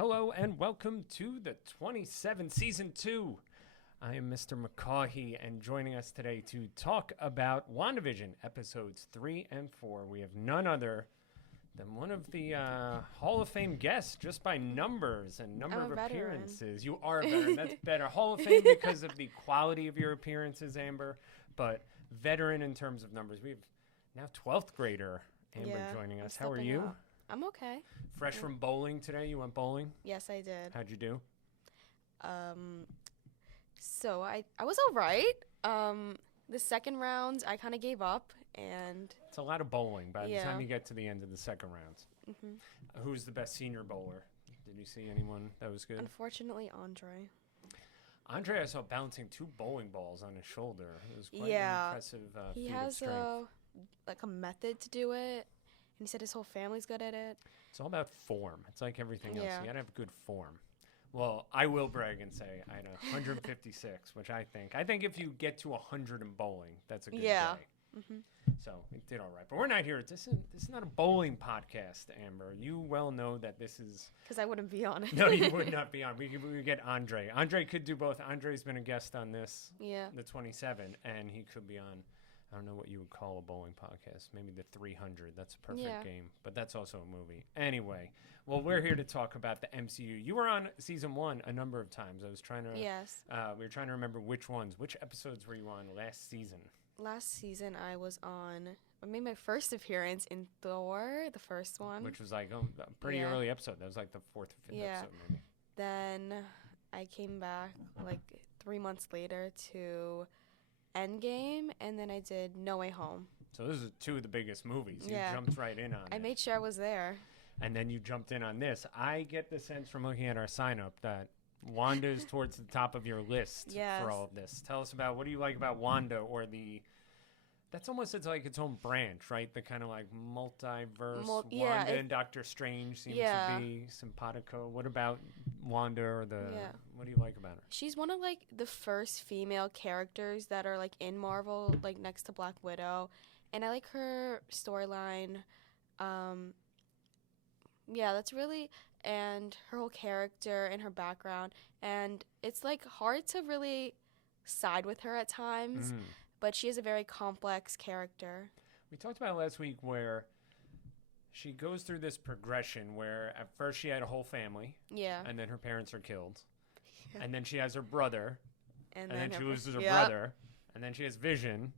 Hello and welcome to the 27th Season 2. I am Mr. McCaughey, and joining us today to talk about WandaVision Episodes 3 and 4, we have none other than one of the Hall of Fame guests, just by numbers and number of appearances. You are a veteran. That's better. Hall of Fame because of the quality of your appearances, Amber, but veteran in terms of numbers. We have now 12th grader Amber joining us. How are you? Up. I'm okay. Fresh from bowling today. You went bowling? Yes, I did. How'd you do? So I was all right. The second round, I kind of gave up, and it's a lot of bowling by the time you get to the end of the second round. Mm-hmm. Who's the best senior bowler? Did you see anyone that was good? Unfortunately, Andre. I saw bouncing 2 bowling balls on his shoulder. It was quite an impressive he feat has of strength. a method to do it, and he said his whole family's good at it. It's all about form. It's like everything else. You gotta have good form. Well, I will brag and say I had 156, which I think if you get to 100 in bowling, that's a good day. Mm-hmm. So it did all right. But we're not here. This is not a bowling podcast, Amber. You well know that this is... Because I wouldn't be on it. No, you would not be on. We get Andre. Andre could do both. Andre's been a guest on this, the 27, and he could be on... I don't know what you would call a bowling podcast. Maybe the 300. That's a perfect game. But that's also a movie. Anyway, well, we're here to talk about the MCU. You were on season 1 a number of times. I was trying to... Yes. We were trying to remember which ones. Which episodes were you on last season? Last season, I was on... I made my first appearance in Thor, the first one. Which was like a pretty early episode. That was like the 4th or 5th episode, maybe. Then I came back like 3 months later to... Endgame, and then I did No Way Home. So those are 2 of the biggest movies. You jumped right in on it. I made sure I was there. And then you jumped in on this. I get the sense from looking at our sign-up that Wanda is towards the top of your list for all of this. Tell us about, what do you like about Wanda, or the... That's almost, it's like its own branch, right? The kind of like multiverse. Wanda and Doctor Strange seems to be simpatico. What about Wanda, or what do you like about her? She's one of like the first female characters that are like in Marvel, like next to Black Widow. And I like her storyline. That's really, and her whole character and her background. And it's like hard to really side with her at times. But she is a very complex character. We talked about it last week where she goes through this progression where at first she had a whole family. Yeah. And then her parents are killed. Yeah. And then she has her brother. And then she loses her brother. And then she has Vision.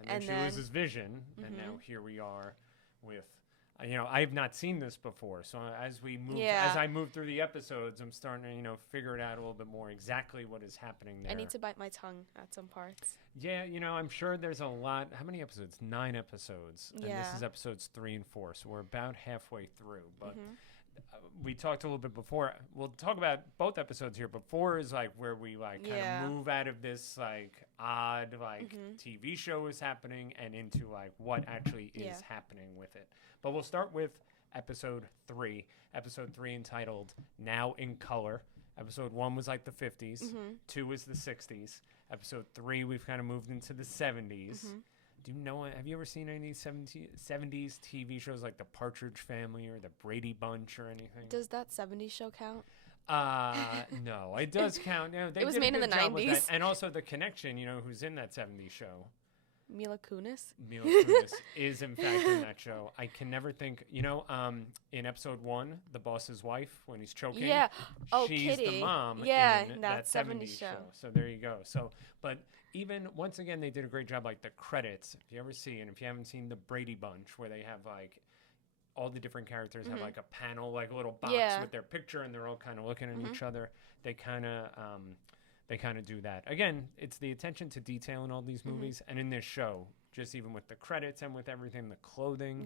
And then she loses Vision. Mm-hmm. And now here we are with... I've not seen this before, so as I move through the episodes, I'm starting to, figure it out a little bit more exactly what is happening there. I need to bite my tongue at some parts. Yeah, I'm sure there's a lot. How many episodes? 9 episodes. And this is episodes 3 and 4, so we're about halfway through. But we talked a little bit before. We'll talk about both episodes here, but 4 is like where we kind of move out of this like odd TV show is happening and into like what actually is happening with it. But we'll start with episode 3. Episode 3 entitled Now in Color. Episode 1 was like the 50s. 2 was the 60s. Episode 3, we've kind of moved into the 70s. Do you know, have you ever seen any 70s TV shows like The Partridge Family or The Brady Bunch or anything? Does that 70s show count? No, it does count. They it was made in the 90s. And also The Connection, who's in that 70s show. Mila Kunis? Mila Kunis is, in fact, in that show. I can never think... in episode 1, the boss's wife, when he's choking... Yeah. She's Kitty. The mom in that 70s show. So there you go. So, but even... Once again, they did a great job, like, the credits. If you ever see... And if you haven't seen The Brady Bunch, where they have, like... All the different characters have, like, a panel, like, a little box with their picture, and they're all kind of looking at each other. They kind of... They kind of do that. Again, it's the attention to detail in all these movies. And in this show, just even with the credits and with everything, the clothing,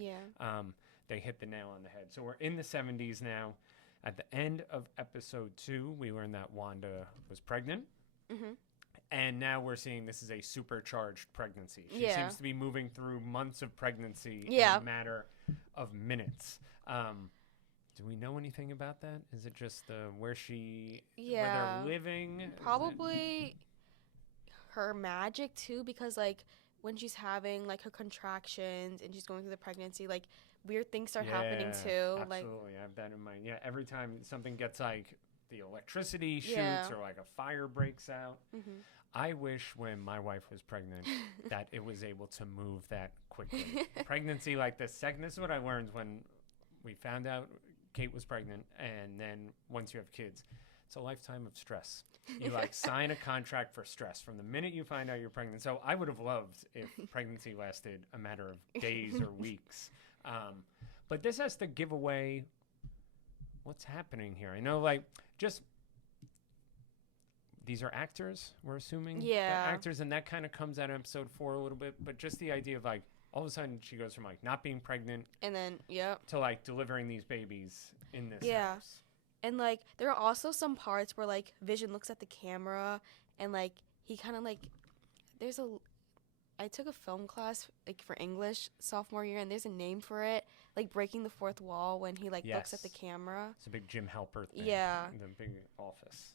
they hit the nail on the head. So we're in the 70s now. At the end of episode 2, we learned that Wanda was pregnant. And now we're seeing this is a supercharged pregnancy. She seems to be moving through months of pregnancy in a matter of minutes. Do we know anything about that? Is it just where they're living? Probably her magic too, because like when she's having like her contractions and she's going through the pregnancy, like weird things start happening too. Absolutely, I have that in mind. Yeah, every time something gets like the electricity shoots or like a fire breaks out. I wish when my wife was pregnant that it was able to move that quickly. Pregnancy, like this is what I learned when we found out Kate was pregnant, and then once you have kids, it's a lifetime of stress. You like sign a contract for stress from the minute you find out you're pregnant. So I would have loved if pregnancy lasted a matter of days or weeks. But this has to give away what's happening here. I know, like, just these are actors, we're assuming. Yeah. The actors, and that kind of comes out of episode 4 a little bit. But just the idea of, like, all of a sudden she goes from, like, not being pregnant and then, to, like, delivering these babies in this house. And, like, there are also some parts where, like, Vision looks at the camera and, like, he kind of, like, I took a film class, like, for English sophomore year, and there's a name for it, like, breaking the fourth wall when he, like, looks at the camera. It's a big Jim Halpert thing. Yeah. In the big office.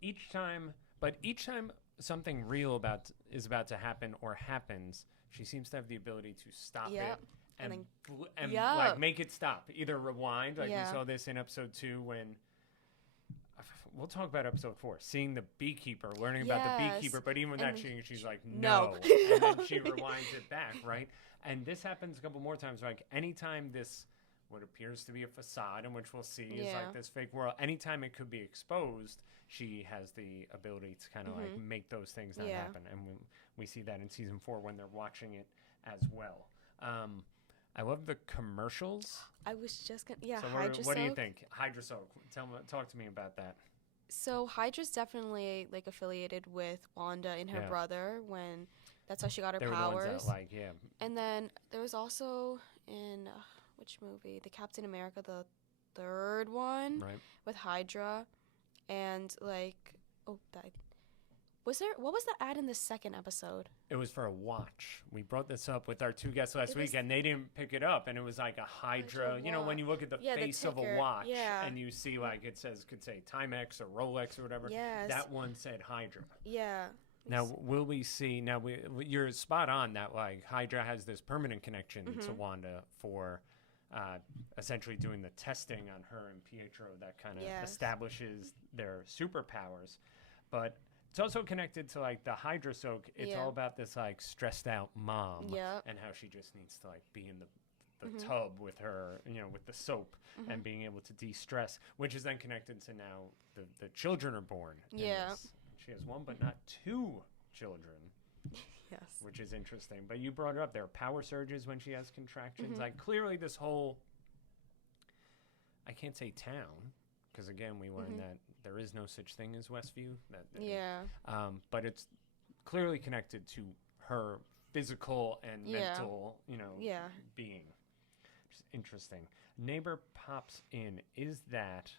Each time something real is about to happen or happens, she seems to have the ability to stop it. And like make it stop. Either rewind, like we saw this in episode 2 when we'll talk about episode 4, seeing the beekeeper, learning about the beekeeper, but even with that she's like, no. And then she rewinds it back, right? And this happens a couple more times, like anytime this what appears to be a facade, and which we'll see is like this fake world, anytime it could be exposed, she has the ability to kind of like make those things not happen. And we see that in season 4 when they're watching it as well. I love the commercials. I was just gonna, So what do you think? Hydra Soak. Talk to me about that. So Hydra's definitely like affiliated with Wanda and her brother when that's how she got her powers. The ones that, And then there was also in which movie? The Captain America, the third one, with Hydra, and like what was the ad in the second episode? It was for a watch. We brought this up with our 2 guests last week, and they didn't pick it up. And it was like a Hydra. You know, when you look at the face of a watch, and you see like could say Timex or Rolex or whatever. Yes. That one said Hydra. Yeah. Now, will we see? Now, you're spot on that like Hydra has this permanent connection to Wanda for essentially doing the testing on her and Pietro that kind of establishes their superpowers, but it's also connected to like the Hydra Soak. It's all about this like stressed out mom and how she just needs to like be in the tub with her, with the soap and being able to de-stress, which is then connected to now the children are born. Yeah. She has 1, but not 2 children. Yes. Which is interesting. But you brought it up. There are power surges when she has contractions. Like clearly this whole, I can't say town, because again we learned that there is no such thing as Westview. But it's clearly connected to her physical and mental, being. Which is interesting. Neighbor pops in. Is that?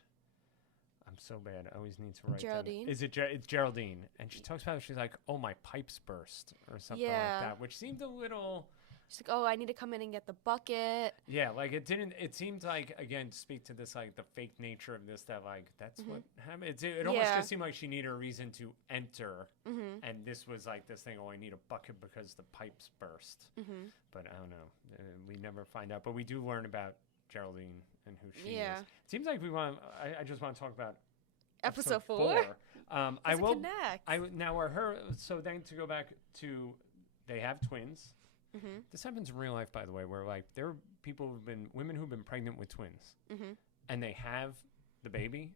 I'm so bad. I always need to write Geraldine. Down. Is it? It's Geraldine, and she talks about it. She's like, "Oh, my pipes burst," or something like that, which seemed a little. She's like, "Oh, I need to come in and get the bucket." Yeah, like it didn't. It seemed like again speak to this like the fake nature of this. That like that's what happened. It almost just seemed like she needed a reason to enter, and this was like this thing. Oh, I need a bucket because the pipes burst. But I don't know. We never find out. But we do learn about Geraldine and who she is. It seems like we want. I just want to talk about episode 4. I will. Connect. Now are her. So then to go back to, they have twins. This happens in real life, by the way, where like there are women who've been pregnant with twins, and they have the baby,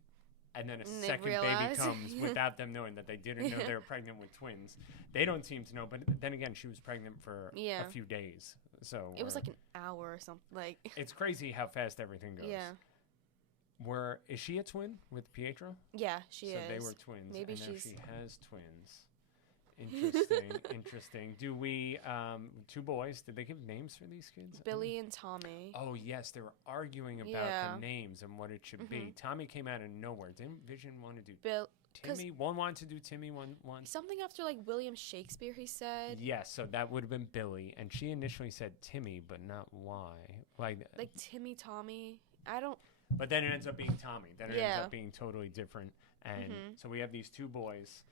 and then a second baby comes without them knowing that they didn't know they were pregnant with twins. They don't seem to know, but then again, she was pregnant for a few days. So it was like an hour or something. Like it's crazy how fast everything goes. Yeah. Is she a twin with Pietro? Yeah, she is. So they were twins. Maybe and now she has twins. Interesting. Do we 2 boys? Did they give names for these kids? Billy and Tommy. Oh yes, they were arguing about the names and what it should be. Tommy came out of nowhere. Didn't Vision want to do Timmy? One wanted to do Timmy. One something after like William Shakespeare. He said. Yes, so that would have been Billy, and she initially said Timmy, but not why. Like Timmy, Tommy. I don't. But then it ends up being Tommy. Then it ends up being totally different. And so we have these 2 boys.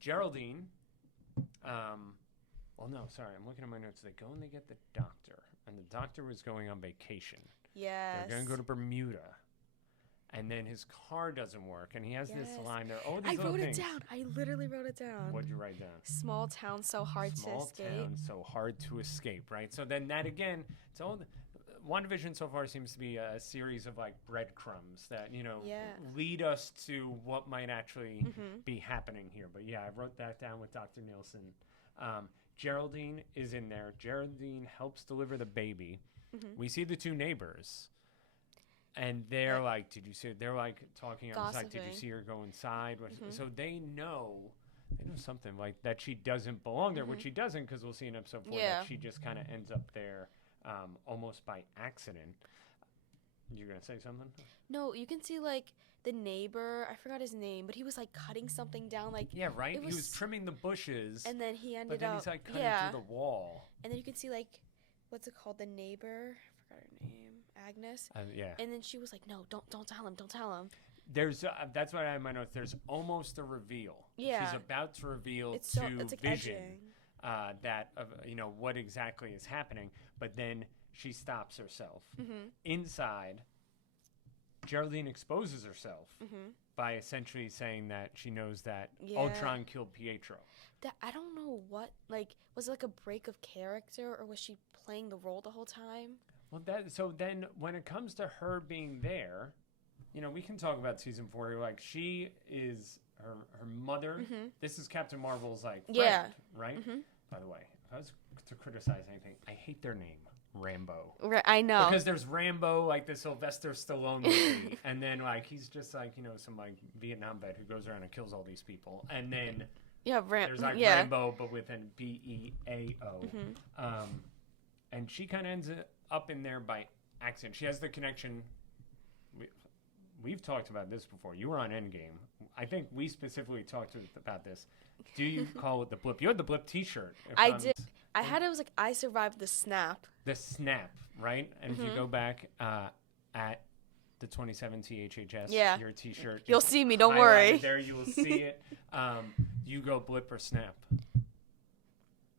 Geraldine Well, no, sorry. I'm looking at my notes. They go and they get the doctor. And the doctor was going on vacation. Yes. They're going to go to Bermuda. And then his car doesn't work. And he has this line there. Oh, these I little wrote things. it down. I literally wrote it down. What'd you write down? Small town, so hard to escape. Small town, so hard to escape, right? So then that again, it's all... WandaVision so far seems to be a series of like breadcrumbs that, lead us to what might actually be happening here. But yeah, I wrote that down with Dr. Nielsen. Geraldine is in there. Geraldine helps deliver the baby. We see the two neighbors. And they're like, did you see? They're like talking outside. Did you see her go inside? So they know something like that she doesn't belong there, which she doesn't, because we'll see in episode 4 that she just kind of ends up there almost by accident. You're going to say something? No, you can see like the neighbor. I forgot his name, but he was like cutting something down. Like he was trimming the bushes. And then he ended but then he's like cutting through the wall. And then you can see like, what's it called? The neighbor. I forgot her name. Agnes. And then she was like, "No, don't tell him. Don't tell him." There's that's what I have in my notes. There's almost a reveal. Yeah. She's about to reveal it's like Vision that what exactly is happening, but then she stops herself. Inside, Geraldine exposes herself by essentially saying that she knows that Ultron killed Pietro. That I don't know what, like, was it like a break of character, or was she playing the role the whole time? Well, so then when it comes to her being there, we can talk about season 4. Like, she is her mother. This is Captain Marvel's like friend, right? By the way, if I was to criticize anything, I hate their name, Rambo. I know, because there's Rambo, like the Sylvester Stallone movie, and then like he's just like some like Vietnam vet who goes around and kills all these people, and then there's like Rambo, but with an BEAO, and she kind of ends up in there by accident. She has the connection. We've talked about this before. You were on Endgame. I think we specifically talked about this. Do you call it the blip? You had the blip T-shirt. I did. I had it. Was like, I survived the snap. The snap, right? And if you go back at the 27 THHS, your T-shirt, you'll see me. Don't worry. There, you will see it. You go blip or snap.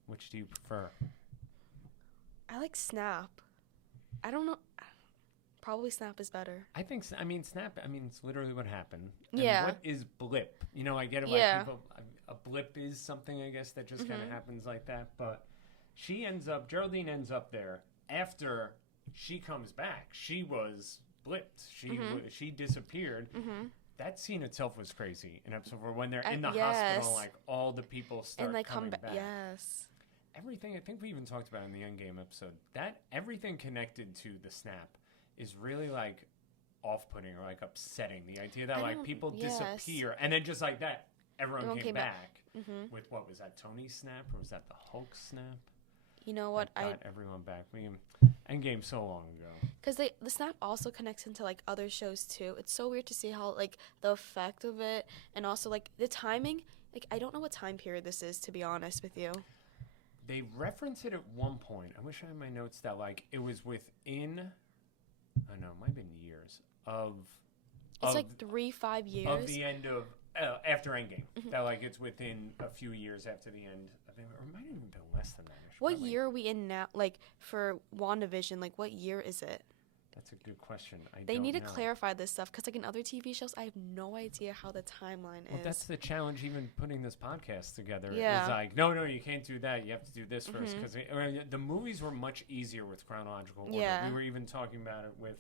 Which do you prefer? I like snap. I don't know. Probably snap is better. I think. Snap. It's literally what happened. And yeah. What is blip? I get it. Like people, a blip is something, I guess, that just kind of happens like that. But Geraldine ends up there after she comes back. She was blipped. She disappeared. That scene itself was crazy in episode 4 when they're in the hospital. Like all the people start and they coming come back. Yes. Everything, I think we even talked about in the Endgame episode, that everything connected to the snap is really like off-putting or like upsetting. The idea that like people disappear and then just like that, everyone came back. With what was that, Tony's snap, or was that the Hulk snap? You know what? I got everyone back. Endgame so long ago. Because the snap also connects into like other shows too. It's so weird to see how like the effect of it, and also like the timing. Like I don't know what time period this is, to be honest with you. They reference it at one point. I wish I had my notes that like it was within, I don't know, it might have been years of. It's like 3-5 years of the end of after Endgame. That like it's within a few years after the end. I think, or it might have even been less than that. What year are we in now? Like for WandaVision, like what year is it? That's a good question. They need to clarify this stuff, because like in other TV shows, I have no idea how the timeline is. Well, that's the challenge. Even putting this podcast together, is like, no, you can't do that. You have to do this first, because the movies were much easier with chronological order. Yeah. We were even talking about it with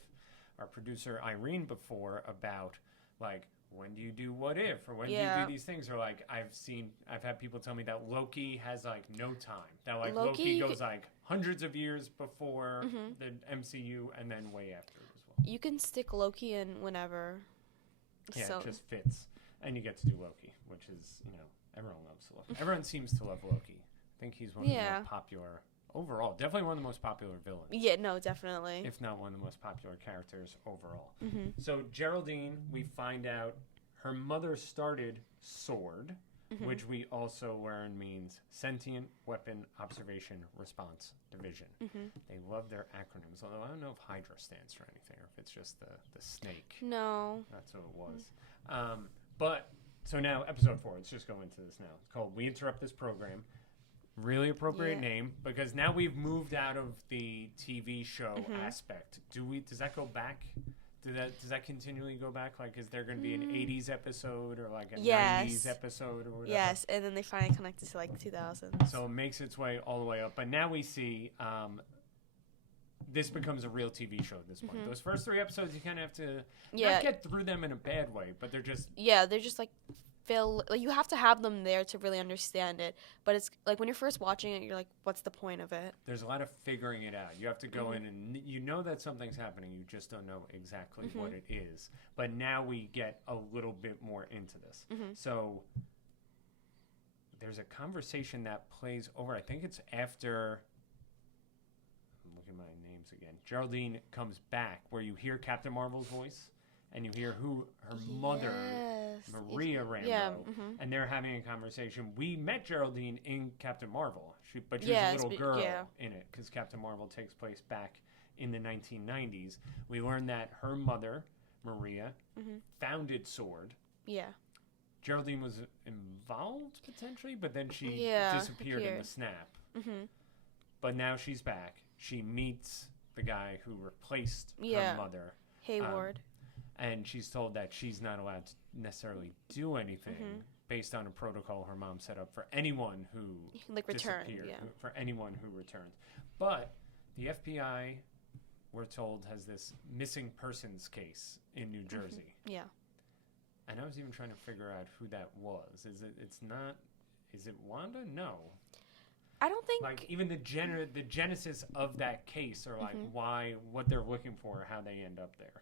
our producer Irene before about like, when do you do what if, or when do you do these things, or like I've had people tell me that Loki has like no time, that like Loki goes like hundreds of years before the MCU and then way after as well. You can stick Loki in whenever. Yeah, it just fits, and you get to do Loki, which is everyone loves Loki. Everyone seems to love Loki. I think he's one of the more popular. Overall, definitely one of the most popular villains. Yeah, no, definitely. If not one of the most popular characters overall. So Geraldine, we find out her mother started SWORD, which we also learn means Sentient Weapon Observation Response Division. They love their acronyms, although I don't know if Hydra stands for anything or if it's just the snake. No. That's what it was. But, so now, episode 4, let's just go into this now. It's called We Interrupt This Program. Really appropriate name, because now we've moved out of the TV show aspect. Does that go back? Does that continually go back? Like, is there going to be an 80s episode or like a 90s episode or whatever? Yes, and then they finally connected to like 2000s. So it makes its way all the way up. But now we see this becomes a real TV show at this point. Those first 3 episodes, you kind of have to not get through them in a bad way, but they're just... Yeah, they're just like... you have to have them there to really understand it, but it's like when you're first watching it, you're like, what's the point of it? There's a lot of figuring it out. You have to go in and you know that something's happening, you just don't know exactly what it is. But now we get a little bit more into this. So there's a conversation that plays over, I think it's after, I'm looking at my names again, Geraldine comes back, where you hear Captain Marvel's voice. And you hear her mother, Maria Rambeau, and they're having a conversation. We met Geraldine in Captain Marvel, but she's a little girl in it, because Captain Marvel takes place back in the 1990s. We learned that her mother, Maria, founded SWORD. Yeah. Geraldine was involved, potentially, but then she disappeared in the snap. But now she's back. She meets the guy who replaced her mother. Hayward. And she's told that she's not allowed to necessarily do anything based on a protocol her mom set up for anyone who disappeared, for anyone who returned. But the FBI, we're told, has this missing persons case in New Jersey. Yeah. And I was even trying to figure out who that was. Is it Wanda? No. I don't think... Like, even the genesis of that case, or like what they're looking for, how they end up there.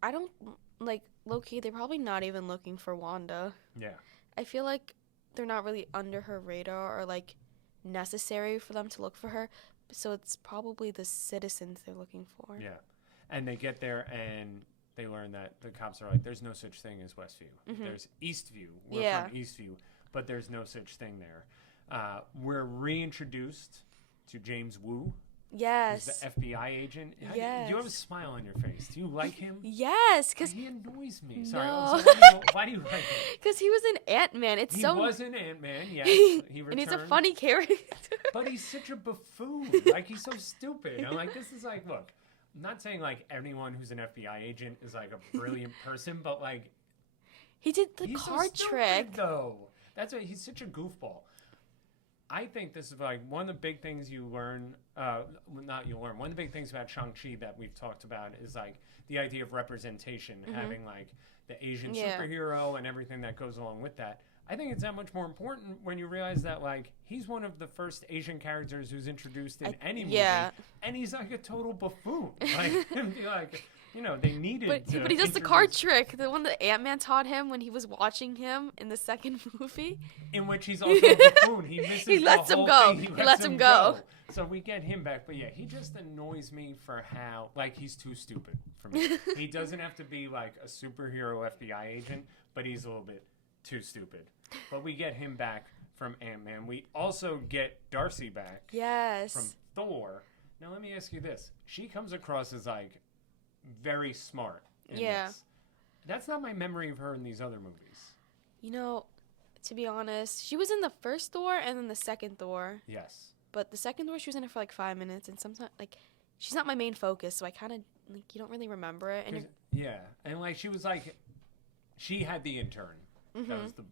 I don't, like, low-key, they're probably not even looking for Wanda. Yeah. I feel like they're not really under her radar or, like, necessary for them to look for her. So it's probably the citizens they're looking for. Yeah. And they get there and they learn that the cops are like, there's no such thing as Westview. There's Eastview. We're from Eastview, but there's no such thing there. We're reintroduced to James Woo. Yes. He's the FBI agent. Yes. You have a smile on your face. Do you like him? Yes, because he annoys me. No. Sorry. Why do you like him? Because he was an Ant-Man. He was an Ant-Man. Yes, he returned. And he's a funny character. But he's such a buffoon. Like, he's so stupid. I'm like, this is like, look, I'm not saying like anyone who's an FBI agent is like a brilliant person, but like, he did the card trick. Though that's why he's such a goofball. I think this is like one of the big things you learn, one of the big things about Shang-Chi that we've talked about is like the idea of representation, having like the Asian superhero and everything that goes along with that. I think it's that much more important when you realize that like he's one of the first Asian characters who's introduced in any movie, and he's like a total buffoon. Like, you know, they needed but he does the card trick, the one that Ant-Man taught him when he was watching him in the second movie. In which he's also a buffoon. He misses he lets him go. He lets him go. So we get him back. But yeah, he just annoys me for how, like, he's too stupid for me. He doesn't have to be like a superhero FBI agent, but he's a little bit too stupid. But we get him back from Ant-Man. We also get Darcy back. Yes. From Thor. Now let me ask you this. She comes across as like very smart in this. That's not my memory of her in these other movies. You know, to be honest, she was in the first Thor and then the second Thor. Yes. But the second Thor, she was in it for like 5 minutes, and sometimes like she's not my main focus, so I kind of like you don't really remember it. And and like she was like, she had the intern. That was the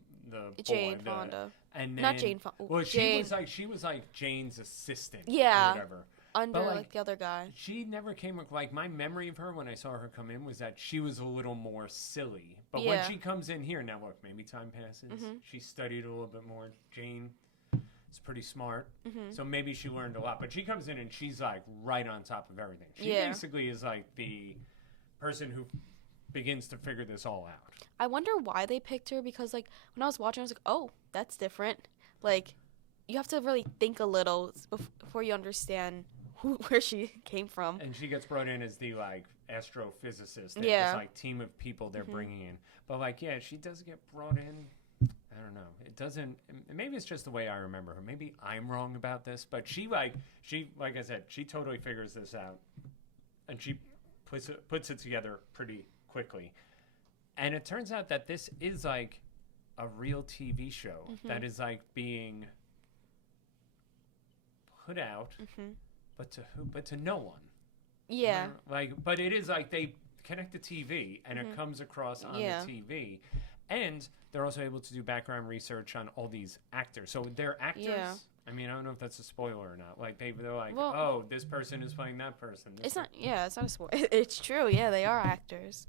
Jane boy, Fonda, and then, not Jane Fonda. Well, Jane. she was like Jane's assistant. Yeah. Or whatever. Under like the other guy. She never came like my memory of her when I saw her come in was that she was a little more silly. But when she comes in here, now look, maybe time passes. She studied a little bit more. Jane is pretty smart. So maybe she learned a lot. But she comes in and she's like right on top of everything. She basically is like the person who begins to figure this all out. I wonder why they picked her, because like when I was watching I was like, oh, that's different. Like you have to really think a little before you understand where she came from. And she gets brought in as the like astrophysicist. This like team of people they're bringing in. But like she does get brought in. I don't know. It doesn't. Maybe it's just the way I remember her. Maybe I'm wrong about this. But she like I said, she totally figures this out, and she puts it together pretty quickly. And it turns out that this is like a real TV show that is like being put out, but to who? But to no one. Yeah. But it is like they connect the TV and it comes across on the TV, and they're also able to do background research on all these actors. So they're actors. Yeah. I mean, I don't know if that's a spoiler or not. Like they're like, oh, this person is playing that person. It's not. Yeah, it's not a spoiler. It's true. Yeah, they are actors.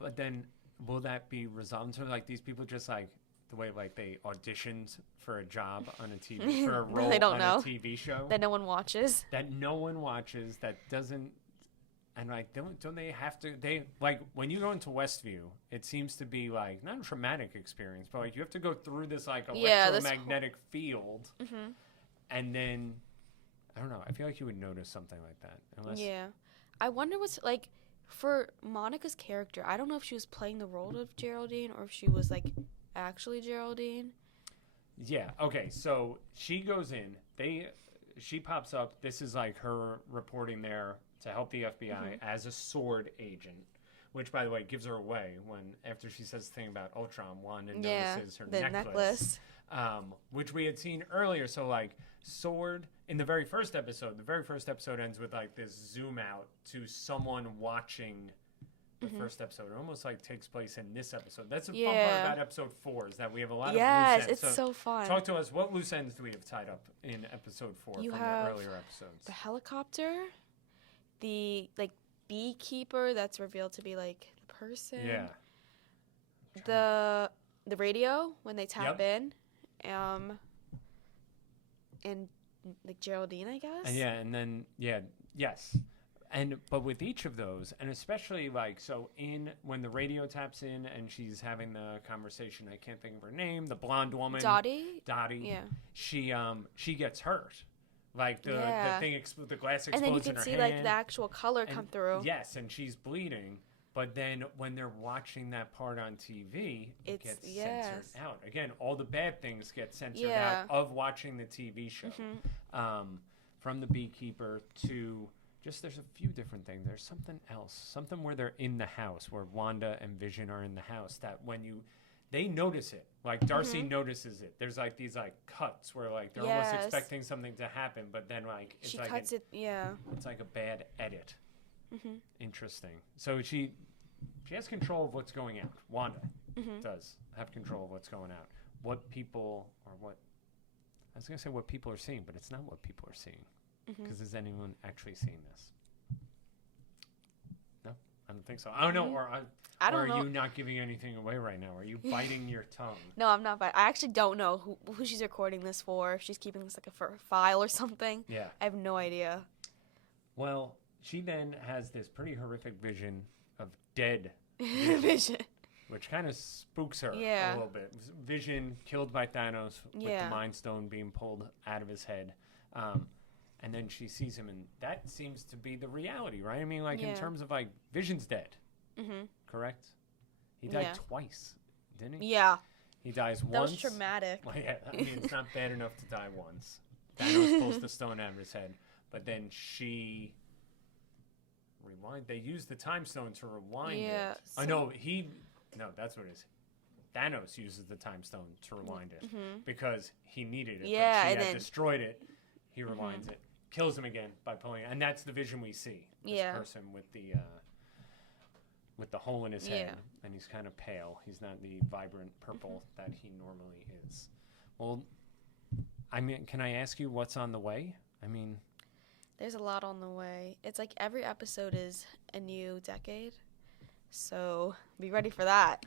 But then, will that be resolved? So like these people just like the way like they auditioned for a job on a TV for a role they don't know. A TV show that no one watches. That doesn't. And like, don't they have to? They like when you go into Westview, it seems to be like not a traumatic experience, but like you have to go through this like electromagnetic field, and then I don't know. I feel like you would notice something like that. I wonder what's like for Monica's character. I don't know if she was playing the role of Geraldine or if she was like actually Geraldine. Yeah. Okay. So she goes in. She pops up. This is like her reporting there to help the FBI as a sword agent, which, by the way, gives her away when, after she says the thing about Ultron, Wanda notices her necklace. Which we had seen earlier. So, like, sword, in the very first episode ends with, like, this zoom out to someone watching the first episode. It almost, like, takes place in this episode. That's the fun part about episode 4, is that we have a lot of loose ends. Yes, it's so fun. Talk to us. What loose ends do we have tied up in episode 4 from the earlier episodes? The helicopter, the like beekeeper that's revealed to be like the person. Yeah. The radio when they tap in, and like Geraldine, I guess. And then yes. But with each of those, and especially like when the radio taps in and she's having the conversation, I can't think of her name, the blonde woman, Dottie. Yeah. She gets hurt. Like the thing, the glass explodes in her hand. And then you can see like the actual color come through. Yes, and she's bleeding. But then when they're watching that part on TV, it gets censored out. Again, all the bad things get censored out of watching the TV show. From the beekeeper to there's a few different things. There's something else. Something where they're in the house, where Wanda and Vision are in the house, that when they notice it. Like Darcy notices it. There's like these like cuts where like they're almost expecting something to happen, but then like it's it's like a bad edit. Interesting. So she has control of what's going out. Wanda does have control of what's going out. I was gonna say what people are seeing, but it's not what people are seeing. Because is anyone actually seeing this? No, I don't think so. I don't know. Or are you not giving anything away right now? Are you biting your tongue? No, I'm not biting. I actually don't know who she's recording this for. If she's keeping this like a file or something. Yeah. I have no idea. Well, she then has this pretty horrific vision of dead Vision. Which kind of spooks her a little bit. Vision killed by Thanos with the Mind Stone being pulled out of his head. And then she sees him, and that seems to be the reality, right? I mean, like, in terms of, like, Vision's dead. Correct? He died twice, didn't he? Yeah. He dies once. That was traumatic. Well, yeah, I mean, it's not bad enough to die once. Thanos pulls the stone out of his head. But then she... They used the time stone to rewind it. So no, that's what it is. Thanos uses the time stone to rewind it because he needed it. Yeah, but she had destroyed it. He rewinds it, kills him again by pulling it, and that's the Vision we see. This person with the hole in his head, and he's kind of pale. He's not the vibrant purple that he normally is. Well, I mean, can I ask you what's on the way? I mean, there's a lot on the way. It's like every episode is a new decade, so be ready for that.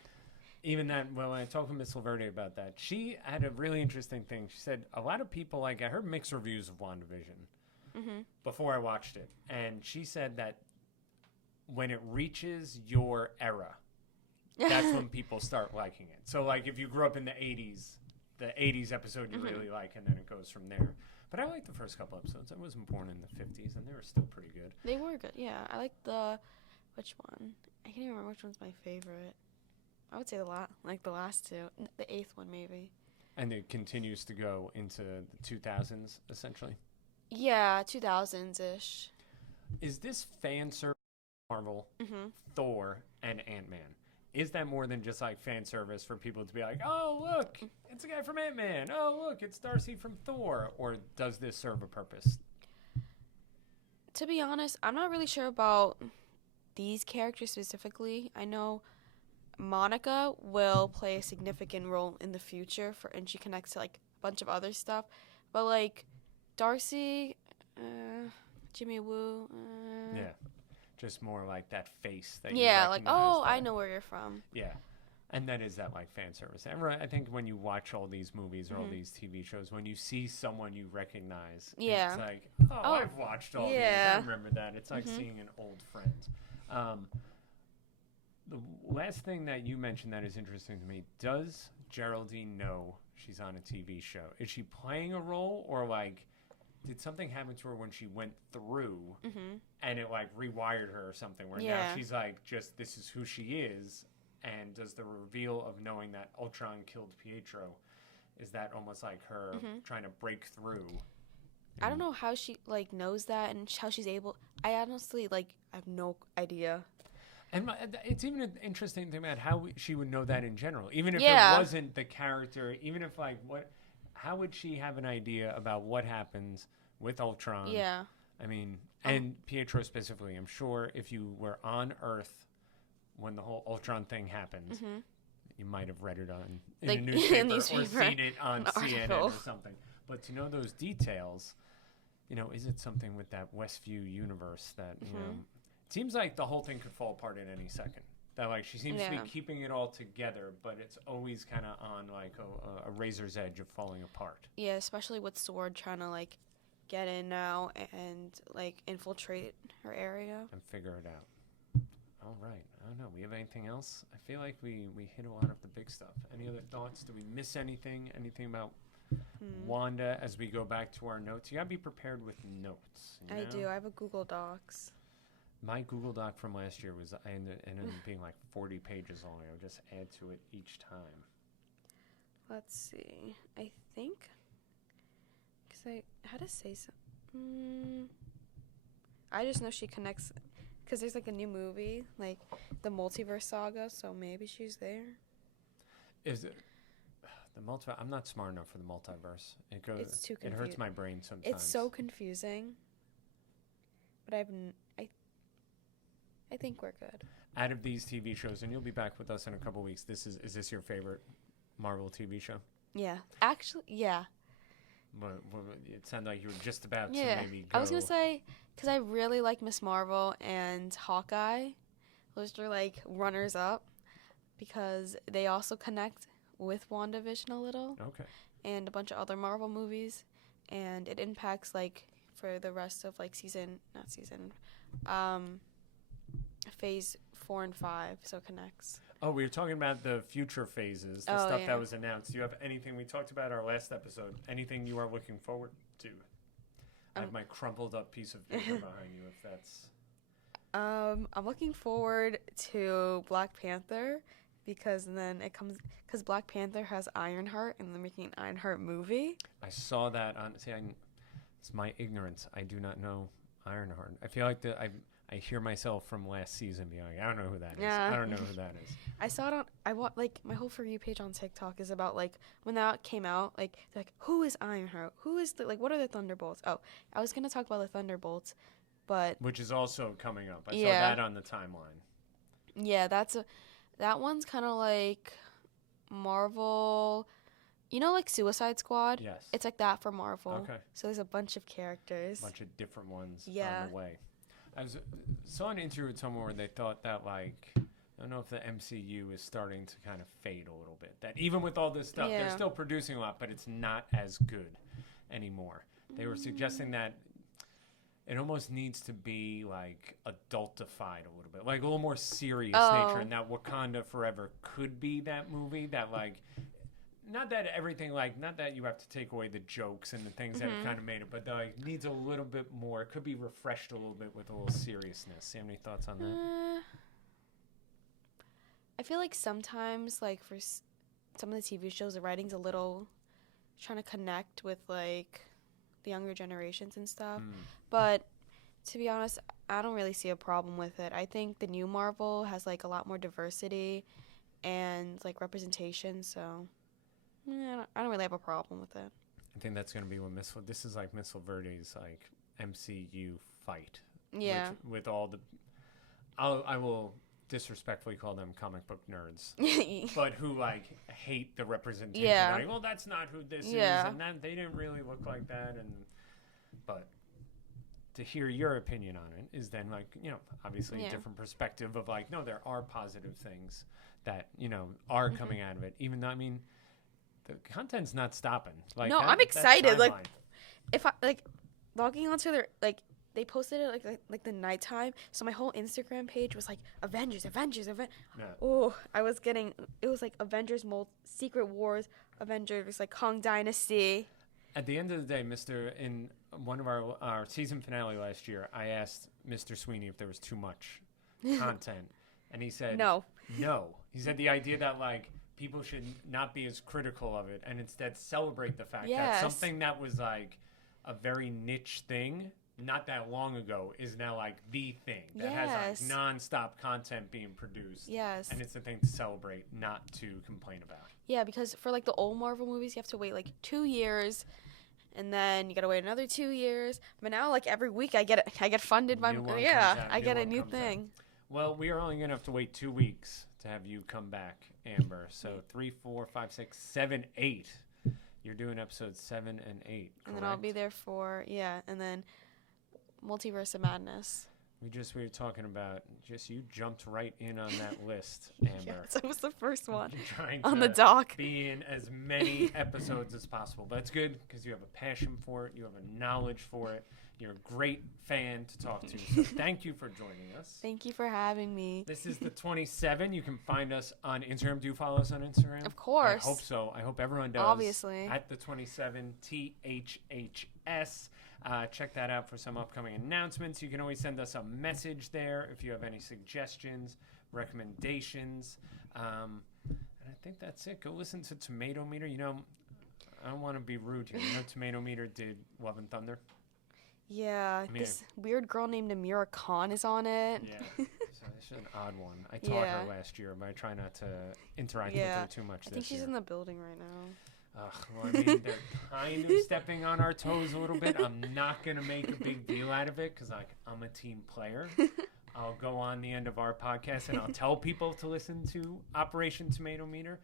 Even that, well, when I talked with Miss Silverde about that, she had a really interesting thing. She said a lot of people, like, I heard mixed reviews of WandaVision before I watched it, and she said that when it reaches your era, that's when people start liking it. So, like, if you grew up in the 80s episode you really like, and then it goes from there. But I liked the first couple episodes. I wasn't born in the 50s, and they were still pretty good. They were good, yeah. I like which one? I can't even remember which one's my favorite. I would say the last two. The 8th one, maybe. And it continues to go into the 2000s, essentially? Yeah, 2000s-ish. Is this fan service Marvel, Thor, and Ant-Man? is that more than just like fan service for people to be like, oh, look, it's a guy from Ant-Man. Oh, look, it's Darcy from Thor. Or does this serve a purpose? To be honest, I'm not really sure about these characters specifically. I know Monica will play a significant role in the future, and she connects to like a bunch of other stuff. But like Darcy, Jimmy Woo, yeah, just more like that face that like, oh, I know where you're from. Yeah, and that is that like fan service. And I think when you watch all these movies or all these TV shows, when you see someone you recognize, it's like, oh, I've watched all these. I remember that. It's like seeing an old friend. The last thing that you mentioned that is interesting to me, does Geraldine know she's on a TV show? Is she playing a role, or like did something happen to her when she went through and it like rewired her or something where now she's like, just this is who she is? And does the reveal of knowing that Ultron killed Pietro, is that almost like her trying to break through? I don't know how she like knows that and how she's able. I honestly I have no idea. And it's even an interesting thing about how she would know that in general, even if it wasn't the character, even if how would she have an idea about what happens with Ultron? Yeah. I mean, and Pietro specifically, I'm sure if you were on Earth when the whole Ultron thing happened, you might have read it in a newspaper or seen it on CNN or something. But to know those details, is it something with that Westview universe that, it seems like the whole thing could fall apart at any second. That like she seems to be keeping it all together, but it's always kind of on like a razor's edge of falling apart. Yeah, especially with Sword trying to like get in now and like infiltrate her area and figure it out. All right, I don't know. We have anything else? I feel like we hit a lot of the big stuff. Any other thoughts? Did we miss anything? Anything about Wanda as we go back to our notes? You gotta be prepared with notes. I do. I have a Google Docs. My Google Doc from last year ended up being like 40 pages long. I would just add to it each time. Let's see. I think, because I had to say something. I just know she connects, because there's like a new movie, like the Multiverse Saga, so maybe she's there. Is it the multiverse? I'm not smart enough for the multiverse. It's too confusing. It hurts my brain sometimes. It's so confusing. But I think we're good. Out of these TV shows, and you'll be back with us in a couple weeks, is this your favorite Marvel TV show? Yeah. Actually, yeah. But it sounded like you were just about to maybe go. I was going to say, because I really like Miss Marvel and Hawkeye. Those are like runners up because they also connect with WandaVision a little. Okay. And a bunch of other Marvel movies. And it impacts like for the rest of like phase 4 and 5, so it connects. Oh, we were talking about the future phases, the stuff that was announced. Do you have anything we talked about our last episode? Anything you are looking forward to? I have my crumpled up piece of paper behind you, if that's... I'm looking forward to Black Panther because Black Panther has Ironheart and they're making an Ironheart movie. I saw that on... See, it's my ignorance. I do not know Ironheart. I feel like I hear myself from last season being like, I don't know who that is. I don't know who that is. I saw it on, my whole For You page on TikTok is about, like, when that came out, like, they're like, who is Ironheart? Who is what are the Thunderbolts? Oh, I was going to talk about the Thunderbolts, but... Which is also coming up. I saw that on the timeline. Yeah, that one's kind of like Marvel... like Suicide Squad? Yes. It's like that for Marvel. Okay. So there's a bunch of characters. A bunch of different ones on the way. I saw an interview with someone where they thought that, like, I don't know if the MCU is starting to kind of fade a little bit. That even with all this stuff, they're still producing a lot, but it's not as good anymore. They were suggesting that it almost needs to be, like, adultified a little bit. Like, a little more serious nature. And that Wakanda Forever could be that movie that, like... Not that everything, not that you have to take away the jokes and the things that have kind of made it, but needs a little bit more. It could be refreshed a little bit with a little seriousness. You have any thoughts on that? I feel like sometimes, for some of the TV shows, the writing's a little trying to connect with, the younger generations and stuff. But to be honest, I don't really see a problem with it. I think the new Marvel has like a lot more diversity and like representation, so I don't really have a problem with it. I think that's going to be what this is like Miss Verdi's like MCU fight. Yeah. With all the, I will disrespectfully call them comic book nerds, but who like hate the representation. Yeah. Like, well, that's not who this is, and that they didn't really look like that, but to hear your opinion on it is then like, obviously a different perspective of like, no, there are positive things that, are coming out of it. Even though, I mean, the content's not stopping. Like, no, I'm excited. Like, if I, like, logging onto their, like, they posted it like the nighttime. So my whole Instagram page was like, Avengers. Yeah. Oh, it was like Avengers, Secret Wars, Avengers, like Kong Dynasty. At the end of the day, in one of our season finale last year, I asked Mr. Sweeney if there was too much content. And he said, No. He said the idea that, like, people should not be as critical of it and instead celebrate the fact that something that was, like, a very niche thing not that long ago is now, like, the thing that has, like, nonstop content being produced. Yes. And it's the thing to celebrate, not to complain about. Yeah, because for, like, the old Marvel movies, you have to wait, like, 2 years, and then you gotta wait another 2 years. But now, like, every week I get funded by, I get a new thing. Well, we are only going to have to wait 2 weeks to have you come back, Amber. So 3, 4, 5, 6, 7, 8. You're doing episodes 7 and 8, correct? And then I'll be there for, and then Multiverse of Madness. We were talking about, you jumped right in on that list, Amber. Yes, I was the first one trying on to the dock. Be in as many episodes as possible. But it's good because you have a passion for it. You have a knowledge for it. You're a great fan to talk to. So thank you for joining us. Thank you for having me. This is the 27. You can find us on Instagram. Do you follow us on Instagram? Of course. I hope so. I hope everyone does. Obviously. At the 27 THHS. Check that out for some upcoming announcements. You can always send us a message there if you have any suggestions, recommendations. And I think that's it. Go listen to Tomato Meter. I don't want to be rude here. Tomato Meter did Love and Thunder. Yeah, this weird girl named Amira Khan is on it. Yeah, so it's an odd one. I taught her last year, but I try not to interact with her too much this year. I think she's in the building right now. Well, I mean, they're kind of stepping on our toes a little bit. I'm not going to make a big deal out of it because I'm a team player. I'll go on the end of our podcast and I'll tell people to listen to Operation Tomato Meter.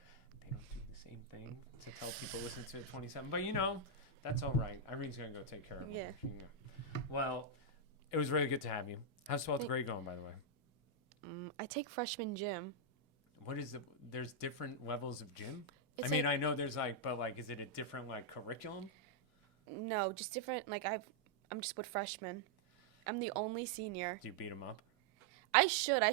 They don't do the same thing to tell people to listen to 27. But, that's all right. Irene's going to go take care of it. Yeah. Well, it was really good to have you. How's 12th grade going, by the way? I take freshman gym. What is there's different levels of gym? It's I know there's but is it a different curriculum? No, just different. I'm just with freshmen. I'm the only senior. Do you beat them up? I should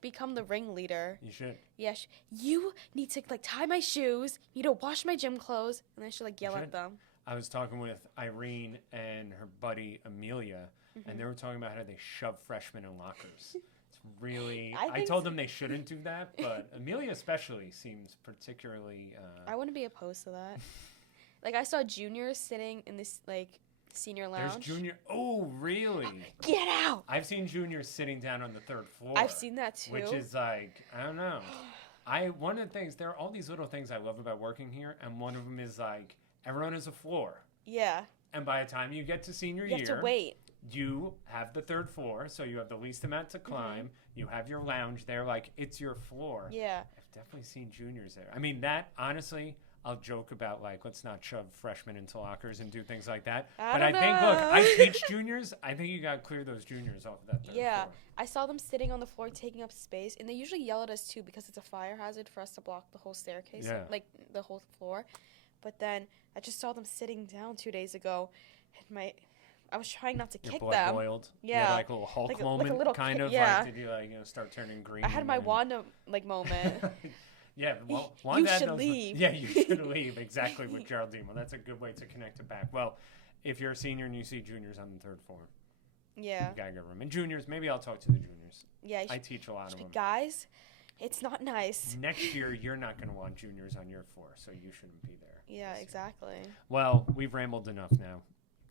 become the ringleader. You should. Yeah, you need to tie my shoes. You need to wash my gym clothes, and I should yell at them. I was talking with Irene and her buddy Amelia, and they were talking about how they shove freshmen in lockers. It's really... I told them they shouldn't do that, but Amelia especially seems particularly... I wouldn't be opposed to that. I saw juniors sitting in this, senior lounge. There's junior... Oh, really? Get out! I've seen juniors sitting down on the third floor. I've seen that, too. Which is, I don't know. One of the things... There are all these little things I love about working here, and one of them is, everyone has a floor. Yeah. And by the time you get to senior year... You have to wait. You have the third floor, so you have the least amount to climb. You have your lounge there. It's your floor. Yeah. I've definitely seen juniors there. I mean, that, honestly, I'll joke about, let's not shove freshmen into lockers and do things like that. But I think, look, I teach juniors. I think you got to clear those juniors off of that third floor. I saw them sitting on the floor taking up space, and they usually yell at us, too, because it's a fire hazard for us to block the whole staircase, the whole floor. But then I just saw them sitting down 2 days ago, and I was trying not to kick them. Your blood boiled? Yeah. You had a little Hulk moment, a little kind of? Yeah. Did you, start turning green? I had my Wanda, moment. Yeah, well, Wanda... You should leave. Yeah, you should leave, exactly, with Geraldine. Well, that's a good way to connect it back. Well, if you're a senior and you see juniors on the third floor, you gotta get room. And juniors, maybe I'll talk to the juniors. Yeah. I teach a lot of them. Guys, it's not nice. Next year, you're not going to want juniors on your floor, so you shouldn't be there. Yeah, exactly. Well, we've rambled enough now.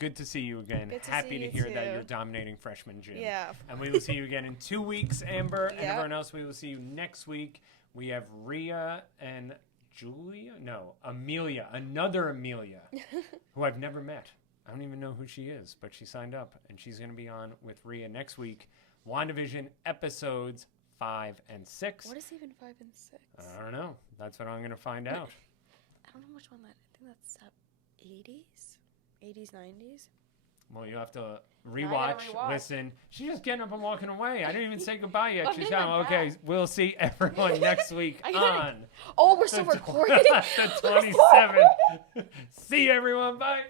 good to see you again. Good to Happy see to you hear that too. you're dominating freshman gym. Yeah. And we will see you again in 2 weeks, Amber. And Yep. everyone else, we will see you next week. We have Rhea and Julia? No, Amelia. Another Amelia, who I've never met. I don't even know who she is, but she signed up, and she's going to be on with Rhea next week. WandaVision episodes 5 and 6. What is even 5 and 6? I don't know. That's what I'm going to find out. I don't know which one that. I think that's 80s, 80s, 90s. Well, you have to gotta rewatch, rewatch. listen. She's just getting up and walking away. I didn't even say goodbye yet. I'm She's getting going, my okay, back. we'll see everyone next week I gotta- on Oh, we're still recording. the 27th. See you, everyone. Bye.